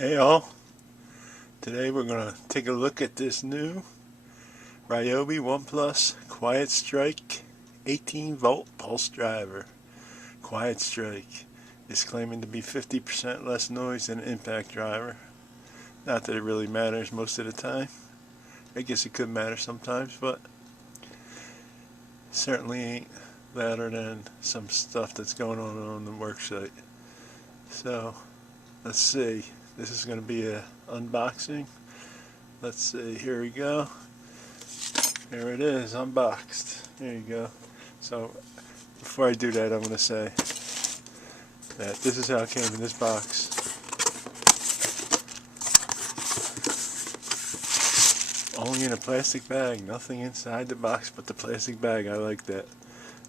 Hey all, today we're going to take a look at this new Ryobi Quietstrike 18 volt pulse driver. Quietstrike is claiming to be 50% less noise than an impact driver. Not that it really matters most of the time. I guess it could matter sometimes, but certainly ain't louder than some stuff that's going on the worksite. So let's see. This is going to be a unboxing. Let's see, here we go. Here it is, unboxed. There you go. So before I do that, I'm going to say that this is how it came in this box. Only in a plastic bag, nothing inside the box but the plastic bag. I like that.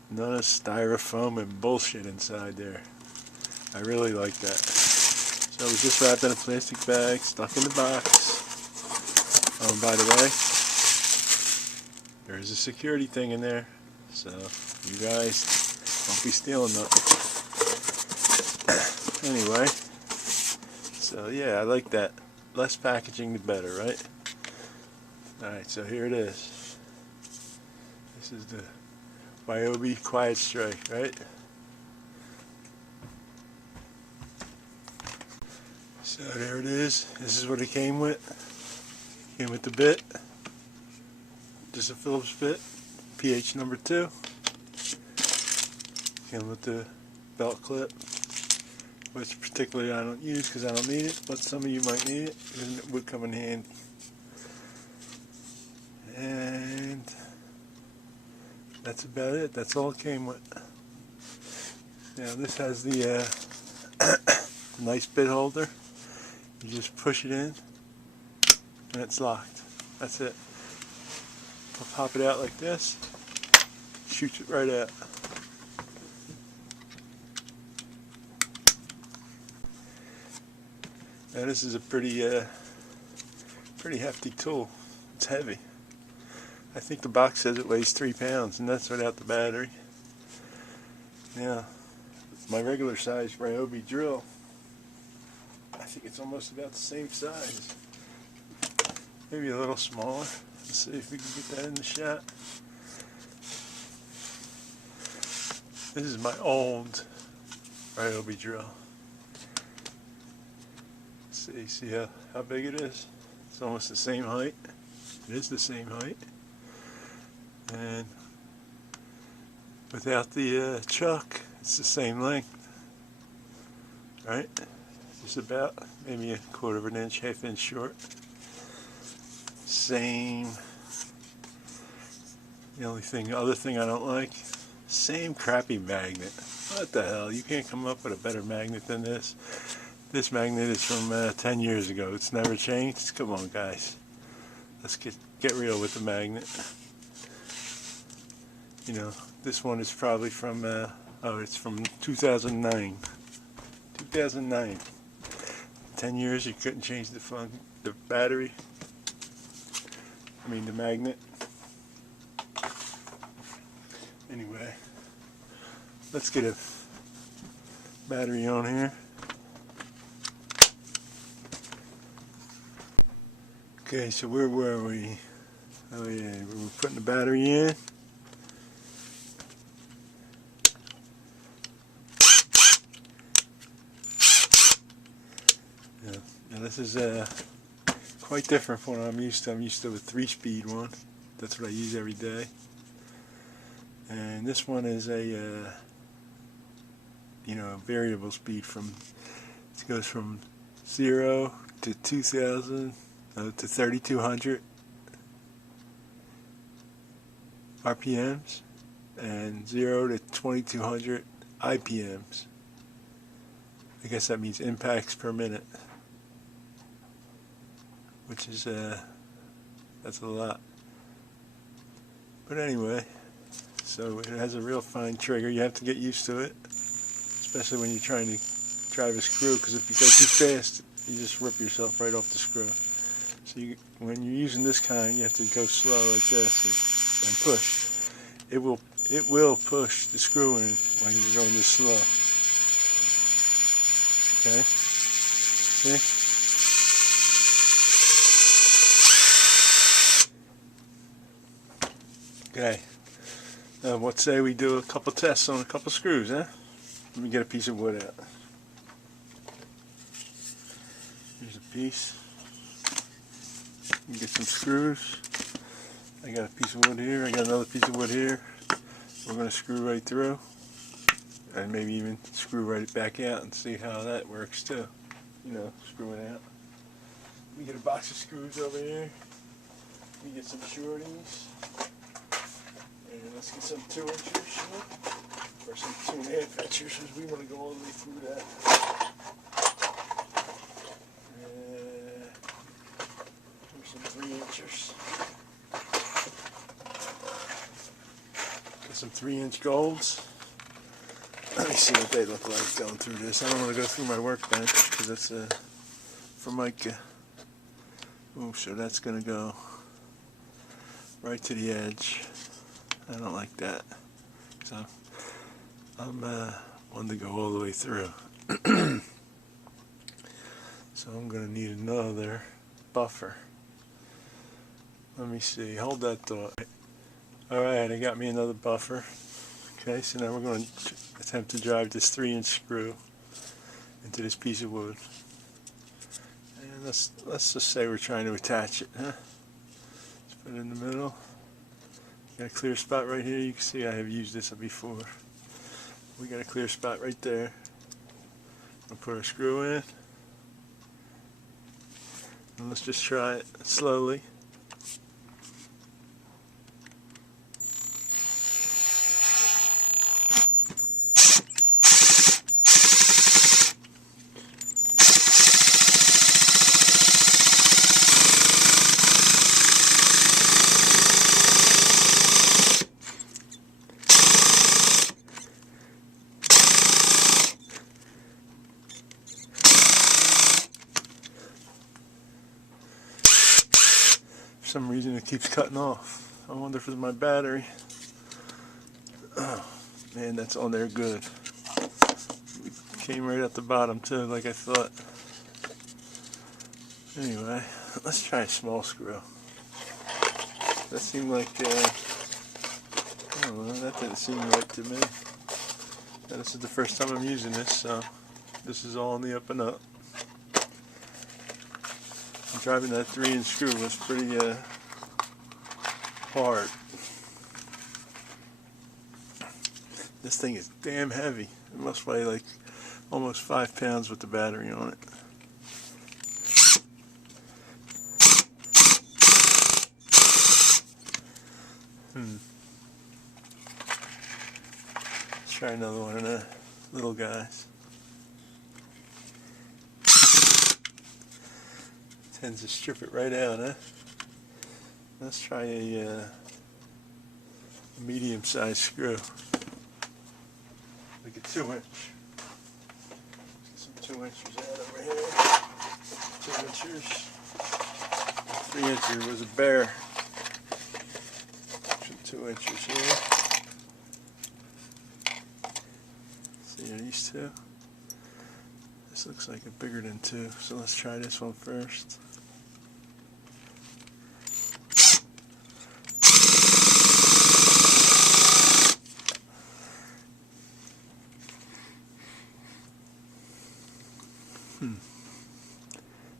None of styrofoam and bullshit inside there. I really like that. So it was just wrapped in a plastic bag, stuck in the box. By the way, there's a security thing in there, so you guys won't be stealing nothing. Anyway, so yeah, I like that. Less packaging the better, right? Alright, so here it is. This is the Ryobi Quietstrike, right? So there it is. This is what it came with. Came with the bit. Just a Phillips bit. PH number 2. Came with the belt clip, which particularly I don't use because I don't need it, but some of you might need it, and it would come in handy. And that's about it. That's all it came with. Now this has the nice bit holder. You just push it in and it's locked. That's it. Pop it out like this, shoots it right out. Now this is a pretty hefty tool. It's heavy. I think the box says it weighs 3 pounds, and that's without the battery. Now, my regular size Ryobi drill, I think it's almost about the same size. Maybe a little smaller. Let's see if we can get that in the shot. This is my old Ryobi drill. Let's see how big it is. It's almost the same height. It is the same height. And without the chuck, it's the same length. Right? Just about, maybe a 1/4 of an inch, 1/2 inch short. Same. The other thing I don't like, same crappy magnet. What the hell? You can't come up with a better magnet than this. This magnet is from 10 years ago. It's never changed. Come on, guys. Let's get real with the magnet. You know, this one is probably from it's from 2009. 2009. 10 years you couldn't change the battery. I mean the magnet. Anyway, let's get a battery on here. Okay, so where were we? Oh yeah, we were putting the battery in. Now this is quite different from what I'm used to. I'm used to a 3-speed one. That's what I use every day. And this one is a variable speed. It goes from 0 to 2,000 to 3,200 RPMs and 0 to 2,200 IPMs. I guess that means impacts per minute, which is that's a lot. But anyway, so it has a real fine trigger. You have to get used to it, especially when you're trying to drive a screw, because if you go too fast, you just rip yourself right off the screw. So when you're using this kind, you have to go slow like this and push. It will push the screw in when you're going this slow. Okay? See? Okay. What say we do a couple tests on a couple screws, huh? Let me get a piece of wood out. Here's a piece. Get some screws. I got a piece of wood here. I got another piece of wood here. We're going to screw right through. And maybe even screw right back out and see how that works too. You know, screw it out. We get a box of screws over here. We get some shorties. And let's get some 2 inchers. Or some 2.5 inchers, because we want to go all the way through that. Here's some 3 inchers. Get some 3-inch golds. Let me see what they look like going through this. I don't want to go through my workbench because it's for mica. Oh, so that's going to go right to the edge. I don't like that. So I'm wanting to go all the way through. So I'm going to need another buffer. Let me see. Hold that thought. Alright, I got me another buffer. Okay, so now we're going to attempt to drive this 3-inch screw into this piece of wood. And let's just say we're trying to attach it, huh? Let's put it in the middle. Got a clear spot right here. You can see I have used this before. We got a clear spot right there. We'll put our screw in. And let's just try it slowly. For some reason it keeps cutting off. I wonder if it's my battery. Oh man, that's on there good. Came right at the bottom too, like I thought. Anyway, let's try a small screw. That seemed like, I don't know, that didn't seem right to me. Now, this is the first time I'm using this, so this is all on the up and up. Driving that 3-inch screw was pretty hard. This thing is damn heavy. It must weigh like almost 5 pounds with the battery on it. Let's try another one of the little guys. Tends to strip it right out, huh? Let's try a medium-sized screw, like a 2-inch. Get some 2 inchers out over here. 2 inchers. 3 incher was a bear. Some 2 inchers here. See, are these two? This looks like a bigger than 2, so let's try this one first.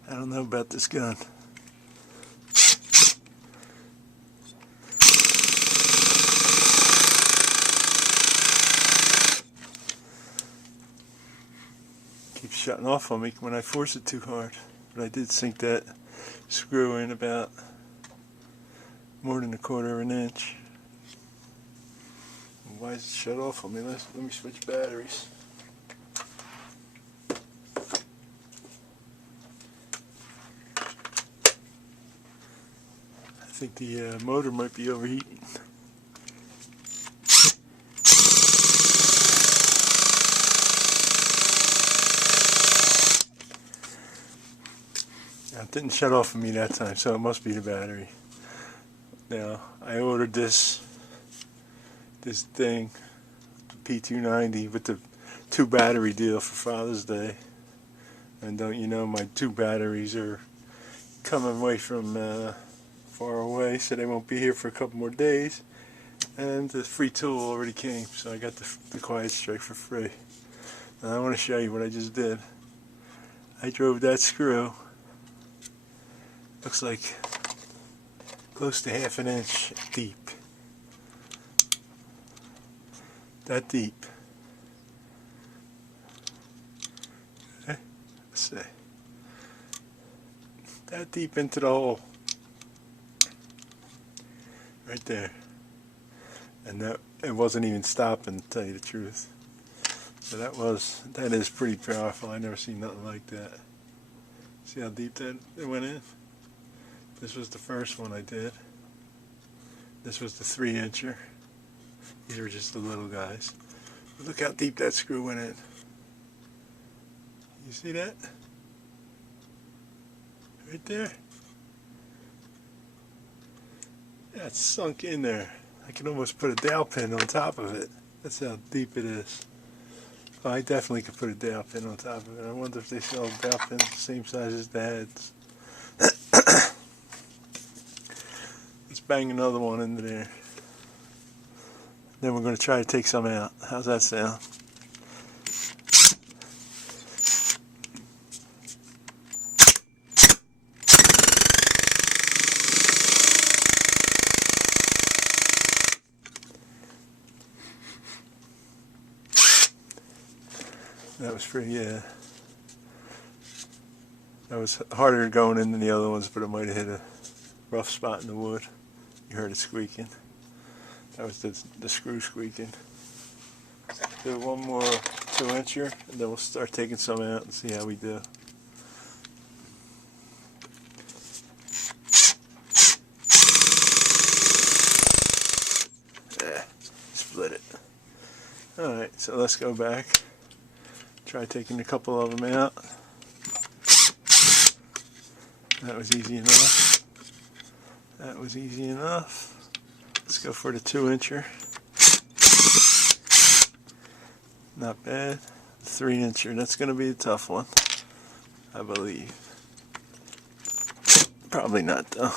I don't know about this gun. Keeps shutting off on me when I force it too hard. But I did sink that screw in about more than 1/4 of an inch. Why is it shut off on me? Let me switch batteries. I think the motor might be overheating. Now, it didn't shut off on me that time, so it must be the battery. Now, I ordered this thing, the P290, with the 2 battery deal for Father's Day. And don't you know, my 2 batteries are coming away from far away, so they won't be here for a couple more days. And the free tool already came, so I got the Quietstrike for free. Now I want to show you what I just did. I drove that screw, looks like close to ½ an inch deep. That deep. Okay, let's see. That deep into the hole. Right there. And that it wasn't even stopping, to tell you the truth. So that is pretty powerful. I never seen nothing like that. See how deep that it went in? This was the first one I did. This was the 3-incher. These were just the little guys. But look how deep that screw went in. You see that? Right there. Yeah, it's sunk in there. I can almost put a dowel pin on top of it. That's how deep it is. Oh, I definitely could put a dowel pin on top of it. I wonder if they sell dowel pins the same size as the heads. Let's bang another one into there. Then we're going to try to take some out. How's that sound? That was pretty, yeah. That was harder going in than the other ones, but it might have hit a rough spot in the wood. You heard it squeaking. That was the screw squeaking. Do one more 2-incher, and then we'll start taking some out and see how we do. Split it. Alright, so let's go back. Try taking a couple of them out. That was easy enough. That was easy enough. Let's go for the 2-incher. Not bad. The 3-incher, that's going to be a tough one, I believe. Probably not though.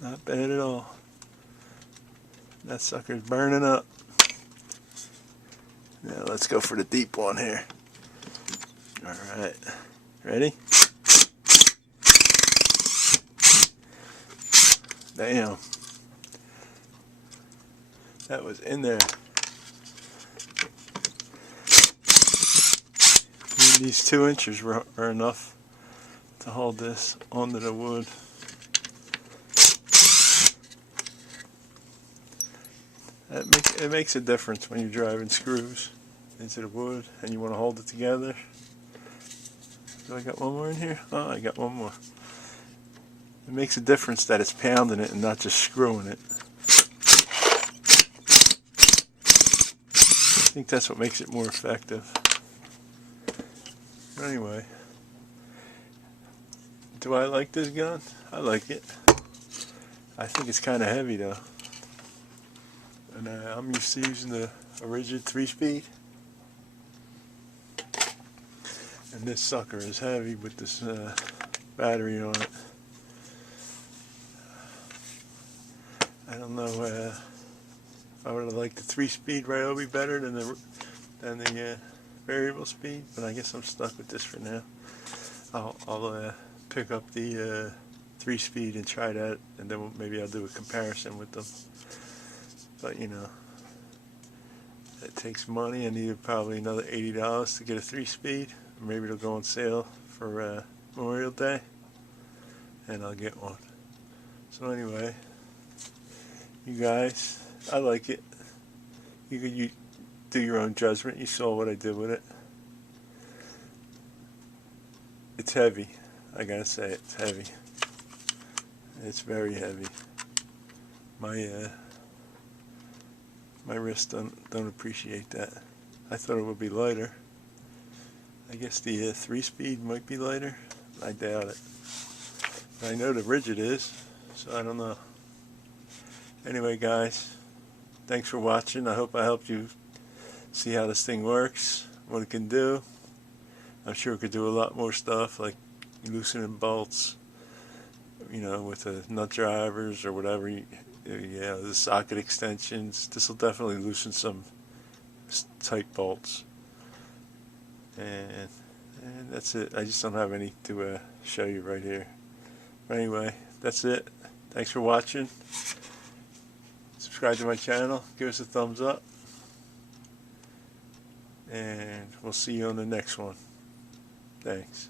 Not bad at all. That sucker's burning up. Now let's go for the deep one here. Alright. Ready? Damn. That was in there. These 2-inchers are enough to hold this onto the wood. It makes a difference when you're driving screws into the wood and you want to hold it together. Do I got one more in here? Oh, I got one more. It makes a difference that it's pounding it and not just screwing it. I think that's what makes it more effective. Anyway, do I like this gun? I like it. I think it's kind of heavy though. And I'm used to using a rigid 3-speed. And this sucker is heavy with this battery on it. I don't know if I would have liked the 3-speed Ryobi better than the variable speed, but I guess I'm stuck with this for now. I'll pick up the 3-speed and try that, and then maybe I'll do a comparison with them. But you know, it takes money. I need probably another $80 to get a 3-speed. Maybe it'll go on sale for Memorial Day, and I'll get one. So anyway, you guys, I like it. You do your own judgment. You saw what I did with it. It's heavy. I gotta say, it's heavy. It's very heavy. My wrists don't appreciate that. I thought it would be lighter. I guess the 3-speed might be lighter. I doubt it. But I know the rigid is, so I don't know. Anyway, guys, thanks for watching. I hope I helped you see how this thing works, what it can do. I'm sure it could do a lot more stuff, like loosening bolts, you know, with the nut drivers or whatever, yeah, the socket extensions. This will definitely loosen some tight bolts. And that's it. I just don't have any to show you right here. But anyway, that's it. Thanks for watching. Subscribe to my channel. Give us a thumbs up. And we'll see you on the next one. Thanks.